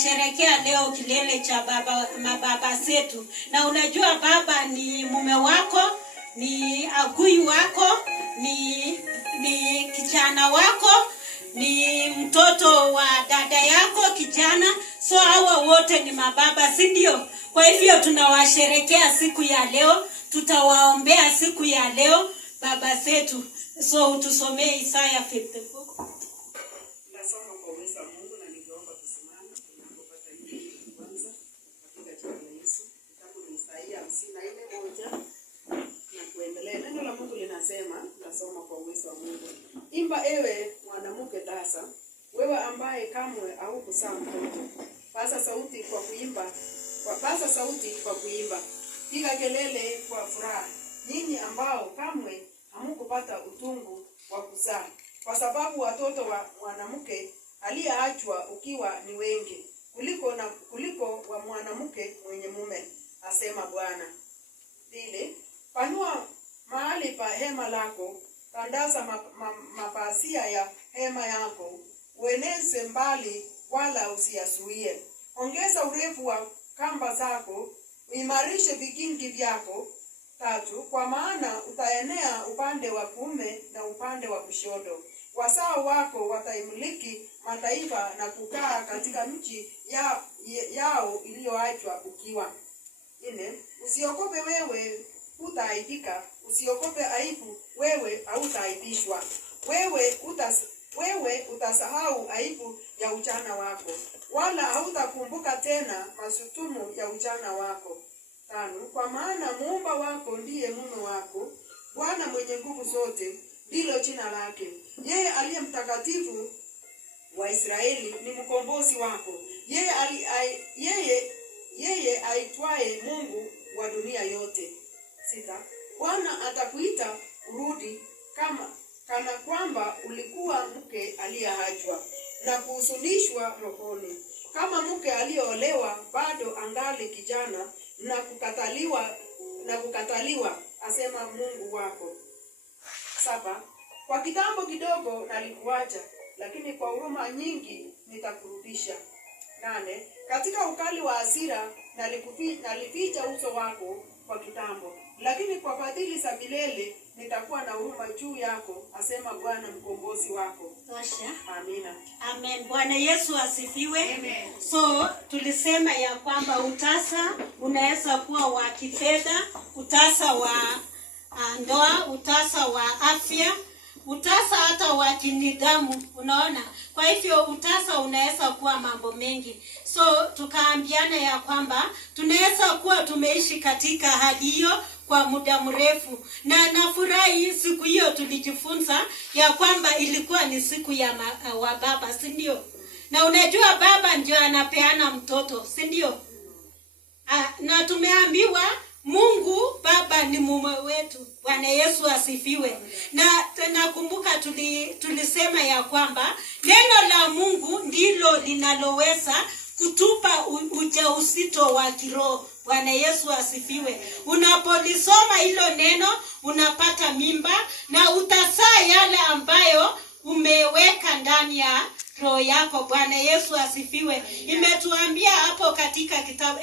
tunasherekea leo kilele cha mababa zetu. Na unajua baba ni mume wako, ni agui wako, ni kijana wako, ni mtoto wa dada yako kijana. So hawa wote ni mababa, si ndio? Kwa hivyo tunawasherekea siku ya leo. Tutawaombea siku ya leo baba zetu. So tusomee Isaya 54. Nasoma kwa uwezo wa Mungu na ningeomba tusimame tunapopata hii kwanza katika jina la Yesu. Kitabu ni Isaya 54:1 na kuendelea. Neno la Mungu linasema, nasoma kwa uwezo wa Mungu. Imba ewe mwanamke tasa, wewe ambaye kamwe haukuzaa mtoto. Paza sauti kwa kuimba, piga kelele kwa furaha, nyinyi ambao kamwe hamukupata utungu wa kuzaa, kwa sababu watoto wa mwanamke aliyeachwa ukiwa ni wengi kuliko wa mwanamke mwenye mume, asema Bwana. Pili, panua mahali pa hema lako, tandaza mapasia ya hema yako, ueneze mbali wala usiyasuie. Ongeza urefu wa kamba zako, uimarishe vikingi vyako. Tatu, kwa maana utaenea upande wa kuume na upande wa kushoto. Wazao wako wataimiliki mataifa na kukaa katika nchi yao iliyoachwa ukiwa. Nne, usiogope wewe utaaibika, usiogope aibu wewe hautaaibishwa. Wewe utasahau aibu ya ujana wako, wala hautakumbuka tena masutumu ya ujana wako. Tano, kwa maana muumba wako ndiye mume wako, Bwana mwenye nguvu zote ndilo jina lake. Yeye aliye mtakatifu wa Israeli ni mkombozi wako. Yeye aitwaye Mungu wa dunia yote. Sita, Bwana atakuita urudi kana kwamba ulikuwa mke aliyeachwa na kuhuzunishwa rohoni, kama mke aliyeolewa bado angali kijana na kukataliwa, asema Mungu wako. Saba, kwa kitambo kidogo nalikuacha, lakini kwa huruma nyingi nitakurudisha. Nane, katika ukali wa hasira nalificha uso wako kwa kitambo, lakini kwa fadhili za milele nitakuwa na huruma juu yako, asema Bwana mkombozi wako. Tosha. Amina. Amen. Bwana Yesu asifiwe. Amen. So tulisema ya kwamba utasa unaweza kuwa wa kifedha, utasa wa ndoa, utasa wa afya, utasa hata wa kinidhamu, unaona? Kwa hivyo utasa unaweza kuwa mambo mengi. So tukaambiana ya kwamba tunaweza kuwa tumeishi katika hali hiyo kwa muda mrefu. Na nafurahi siku hiyo tulijifunza ya kwamba ilikuwa ni siku ya wa baba, si ndio? Na unajua baba ndio anapeana mtoto, si ndio? Na tumeambiwa Mungu Baba ni mume wetu. Bwana Yesu asifiwe. Na nakumbuka tulisema ya kwamba neno la Mungu ndilo linaloweza kutupa ujauzito wa kiroho. Bwana Yesu asifiwe. Unapolisoma hilo neno unapata mimba na utazaa yale ambayo umeweka ndani ya roho yako. Bwana Yesu asifiwe. Imetuambia hapo katika kitabu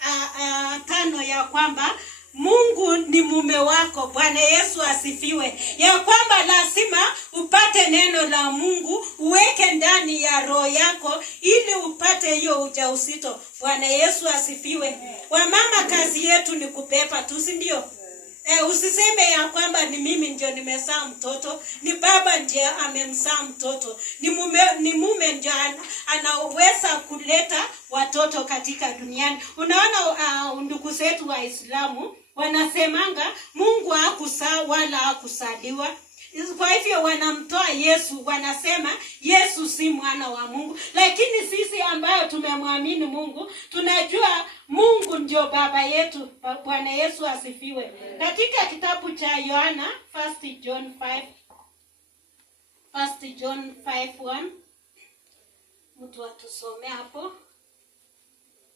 5 ya kwamba Mungu ni mume wako. Bwana Yesu asifiwe. Ya kwamba lazima upate neno la Mungu, uweke ndani ya roho yako ili upate hiyo ujauzito. Bwana Yesu asifiwe. Wamama kazi yetu ni kupepa tu, si ndio? Usiseme ya kwamba ni mimi ndio nimezaa mtoto, ni baba ndiye amemzaa mtoto. Ni mume ndio anaweza kuleta watoto katika duniani. Unaona ndugu zetu Waislamu wanasemanga Mungu hakuzaa wala hakuzaliwa. Kwa hivyo wanamtoa Yesu, wanasema Yesu si mwana wa Mungu. Lakini sisi ambayo tumemwamini Mungu, tunajua Mungu ndio baba yetu. Bwana Yesu asifiwe. Katika kitabu cha Yohana 1 John 5:1, mtu atusome hapo.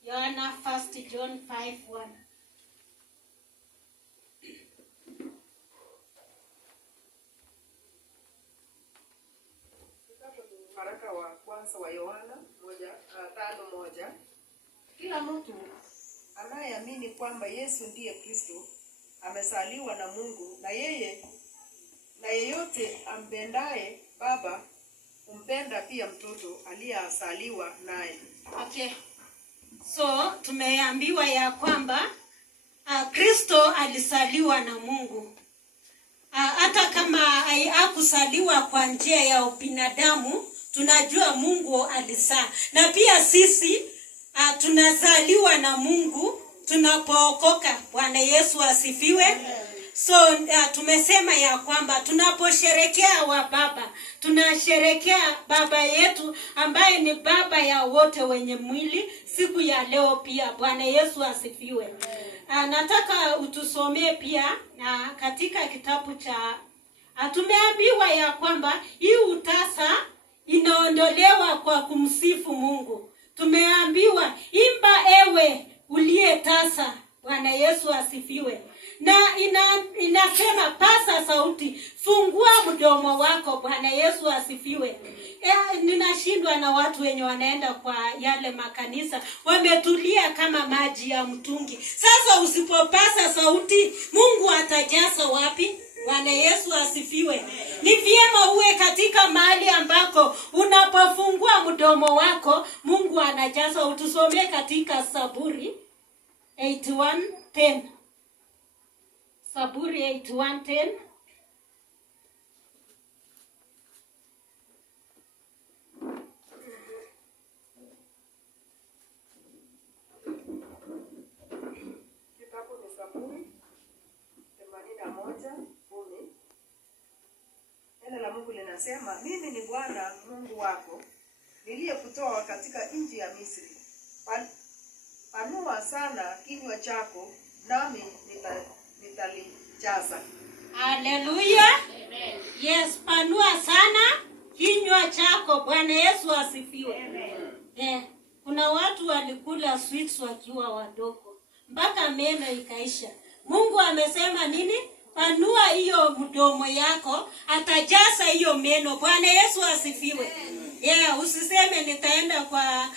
Yohana 1 John 5:1. Waraka wa kwanza wa Yohana 5:1. Kila mtu anayeamini kwamba Yesu ndiye Kristo amezaliwa na Mungu, na yeyote ampendaye Baba umpenda pia mtoto aliyezaliwa naye. Okay. So tumeambiwa ya kwamba Kristo alizaliwa na Mungu. Hata kama hakuzaliwa kwa njia ya binadamu, tunajua Mungu alizaa. Na pia sisi tunazaliwa na Mungu tunapookoka. Bwana Yesu asifiwe. So tumesema ya kwamba tunaposherekea wa baba, tunasherekea baba yetu ambaye ni baba ya wote wenye mwili siku ya leo pia. Bwana Yesu asifiwe. Nataka utusomee pia katika kitabu cha tumeambiwa ya kwamba hii utasa inaondolewa kwa kumsifu Mungu. Tumeambiwa imba ewe uliye tasa. Bwana Yesu asifiwe. Na inasema pasa sauti, fungua mdomo wako. Bwana Yesu asifiwe. Ninashindwa na watu wenye wanaenda kwa yale makanisa, wametulia kama maji ya mtungi. Sasa usipopasa sauti, Mungu atajaza wapi? Bwana Yesu asifiwe. Ni vyema uwe katika mahali ambako unapofungua mdomo wako, Mungu anajaza. Utusomee katika Zaburi 81:10. Zaburi 81:10. Kitabu ni Zaburi 81:10. Neno la Mungu linasema, mimi ni Bwana Mungu wako niliyekutoa katika nchi ya Misri. Panua sana kinywa chako nami nitalijaza. Haleluya. Amen. Yes, panua sana kinywa chako. Bwana Yesu asifiwe. Amen. Kuna watu walikula sweets wakiwa wadogo mpaka meno ikaisha. Mungu amesema nini? Panua hiyo mdomo yako, atajaza hiyo meno. Bwana Yesu asifiwe. Usiseme nitaenda kwa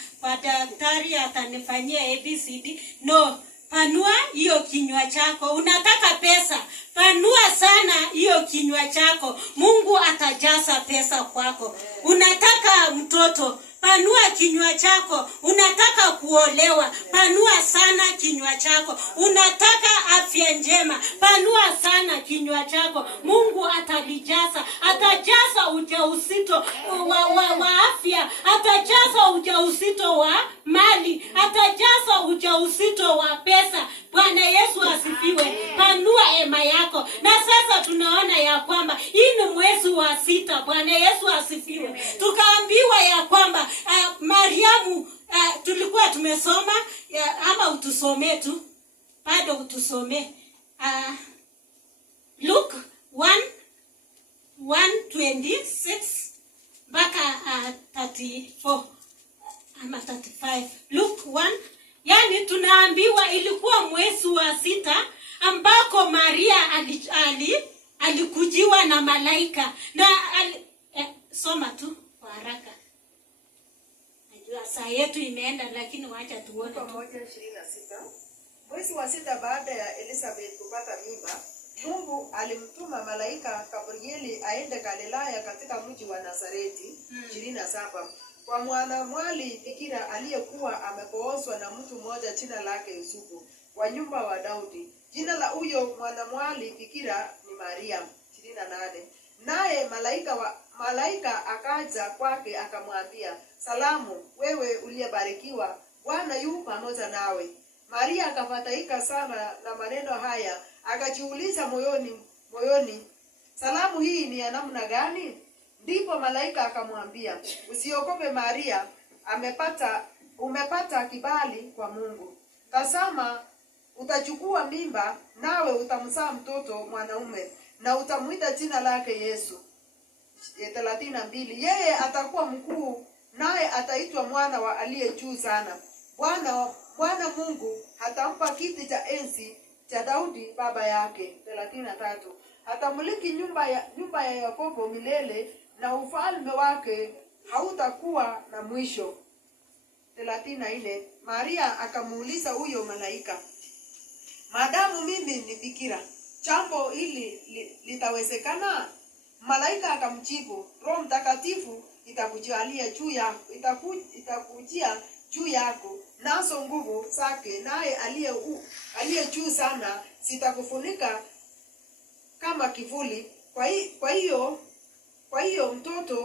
daktari atanifanyia ABCD. No, panua hiyo kinywa chako. Unataka pesa, panua sana hiyo kinywa chako. Mungu atajaza pesa kwako. Unataka mtoto, panua kinywa chako. Unataka kuolewa, panua sana kinywa chako. Unataka afya njema, panua sana kinywa chako. Mungu atalijaza. Atajaza ujauzito wa afya, atajaza ujauzito wa mali, atajaza ujauzito wa pesa. Bwana Yesu asifiwe. Panua hema yako. Na sasa tunaona ya kwamba hii ni mwezi wa 6. Bwana Yesu asifiwe. Tukaambiwa ya kwamba Mariamu tulikuwa tumesoma ama utusomee tu. Bado utusomee. Luke 1:26 mpaka 34 ama 35. Luke 1. Yani tunaambiwa ilikuwa mwezi wa 6 ambako Maria alikujiwa na malaika. Na soma tu kwa haraka. Najua saa yetu imeenda, lakini wacha tuone. 1:26. Mwezi wa 6 baada ya Elizabeth kupata mimba, Mungu alimtuma malaika Gabrieli aende Galilaya katika mji wa Nazareti 27 kwa mwanamwali bikira aliyekuwa amepoozwa na mtu mmoja jina lake Yusufu wa nyumba wa Daudi. Jina la huyo mwanamwali bikira ni Maria 28. Naye malaika akaja kwake akamwambia, salamu wewe uliyebarikiwa, Bwana yu pamoja nawe. Maria akafadhaika sana na maneno haya, akajiuliza moyoni, salamu hii ni ya namna gani? Ndipo malaika akamwambia, usiogope Maria, umepata kibali kwa Mungu. Tazama, utachukua mimba, nawe utamzaa mtoto mwanaume, na utamuita jina lake Yesu. 32. Yeye atakuwa mkuu, naye ataitwa mwana wa aliye juu sana. Bwana Mungu atampa kiti cha enzi cha Daudi baba yake. 33. Atamiliki nyumba ya Yakobo milele, na ufalme wake hautakuwa na mwisho. 34, Maria akamuuliza huyo malaika, "Madamu mimi ni bikira, jambo hili litawezekana?" Malaika akamjibu, "Roho Mtakatifu itakujia juu yako, nazo nguvu zake naye aliye juu sana zitakufunika kama kivuli. Kwa hiyo mtoto